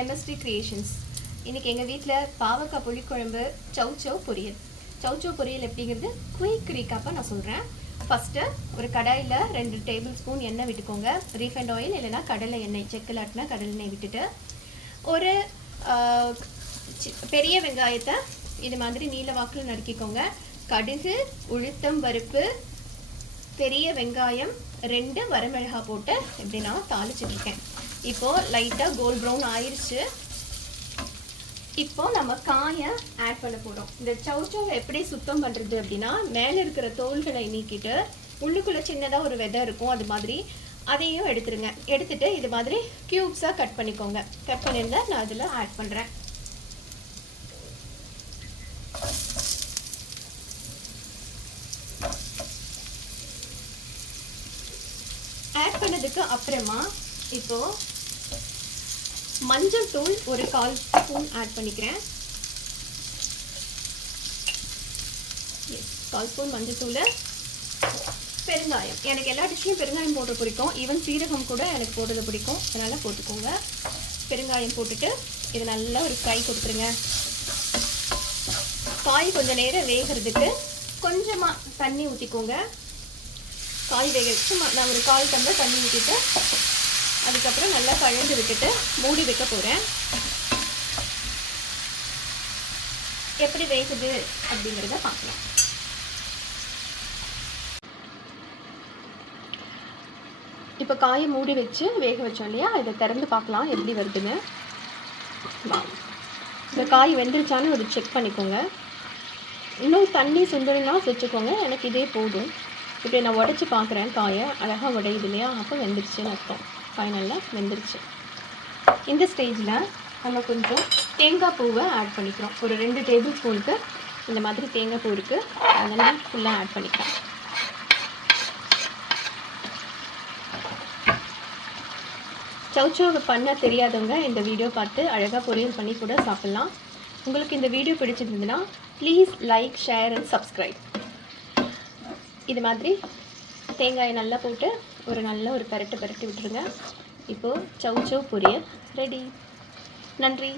MSD creations. இன்றைக்கி எங்கள் வீட்டில் பாவக்காய் புளிக்குழம்பு, சௌச்சௌ பொரியல். சௌச்சௌ பொரியல் எப்படிங்கிறது குயிக் ரீக்காப்பாக நான் சொல்கிறேன். ஃபஸ்ட்டு ஒரு கடாயில் 2 டேபிள் ஸ்பூன் எண்ணெய் விட்டுக்கோங்க. ரீஃபைண்ட் ஆயில் இல்லைனா கடலை எண்ணெய், செக்கில் ஆட்டினா கடலை எண்ணெய் விட்டுட்டு ஒரு பெரிய வெங்காயத்தை இது மாதிரி நீல வாக்கில் நறுக்கிக்கோங்க. கடுகு, உளுத்தம் பருப்பு, பெரிய வெங்காயம், 2 வரமிளகா போட்டு இப்படி நான் தாளிச்சிட்ருக்கேன். இப்போது லைட்டாக கோல்ட் ப்ரௌன் ஆயிடுச்சு. இப்போது நம்ம காயை ஆட் பண்ண போகிறோம். இந்த சௌச்சௌவை எப்படி சுத்தம் பண்ணுறது அப்படின்னா, மேலே இருக்கிற தோல்களை நீக்கிட்டு உள்ளுக்குள்ளே சின்னதாக ஒரு விதை இருக்கும், அது மாதிரி அதையும் எடுத்துருங்க. எடுத்துகிட்டு இது மாதிரி க்யூப்ஸாக கட் பண்ணிக்கோங்க. கட் பண்ணியிருந்தா நான் அதில் ஆட் பண்ணுறேன். ஆட் பண்ணதுக்கு அப்புறமா இப்போது மஞ்சள் தூள் ஒரு 1/4 ஸ்பூன் ஆட் பண்ணிக்கிறேன். 1/4 ஸ்பூன் மஞ்சள் தூள். பெருங்காயம், எனக்கு எல்லா டிஷ்ஷையும் பெருங்காயம் போட்டு பிடிக்கும். ஈவன் சீரகம் கூட எனக்கு போடுறது பிடிக்கும், அதனால் போட்டுக்கோங்க. பெருங்காயம் போட்டுட்டு இது நல்லா ஒரு ஃப்ரை கொடுத்துருங்க. காய் கொஞ்சம் நேரம் வேகிறதுக்கு கொஞ்சமாக தண்ணி ஊற்றிக்கோங்க. காய் வேக சும்மா நான் ஒரு 1/4 டம்ளர் தண்ணி ஊற்றிட்டு அதுக்கப்புறம் நல்லா கலந்து விட்டுட்டு மூடி வைக்க போகிறேன். எப்படி வேகுது அப்படிங்கிறத பார்க்கலாம். இப்போ காயை மூடி வச்சு வேக வச்சோம் இல்லையா, இதை திறந்து பார்க்கலாம் எப்படி வருதுன்னு. இந்த காய் வெந்துருச்சான்னு ஒரு செக் பண்ணிக்கோங்க. இன்னும் தண்ணி சுண்டனா வச்சுக்கோங்க, எனக்கு இதே போதும். இப்படி நான் உடச்சி பார்க்குறேன், காயை அழகாக உடையுது இல்லையா, அப்போ வெந்துருச்சுன்னு அர்த்தம். ஃபைனலாக வெந்துருச்சு. இந்த ஸ்டேஜில் நம்ம கொஞ்சம் தேங்காய் பூவை ஆட் பண்ணிக்கிறோம். ஒரு 2 டேபிள் ஸ்பூனுக்கு இந்த மாதிரி தேங்காய் பூ இருக்குது, அதெல்லாம் ஃபுல்லாக ஆட் பண்ணிக்கிறோம். சௌச்சௌவை பண்ண தெரியாதவங்க இந்த வீடியோ பார்த்து அழகாக பொரியல் பண்ணி கூட சாப்பிட்லாம். உங்களுக்கு இந்த வீடியோ பிடிச்சிருந்ததுன்னா please like, share and subscribe. இது மாதிரி தேங்காயை நல்லா போட்டு ஒரு நல்ல ஒரு பரட்டி விட்டுருங்க. இப்போது சௌச்சௌ பொரியல் ரெடி. நன்றி.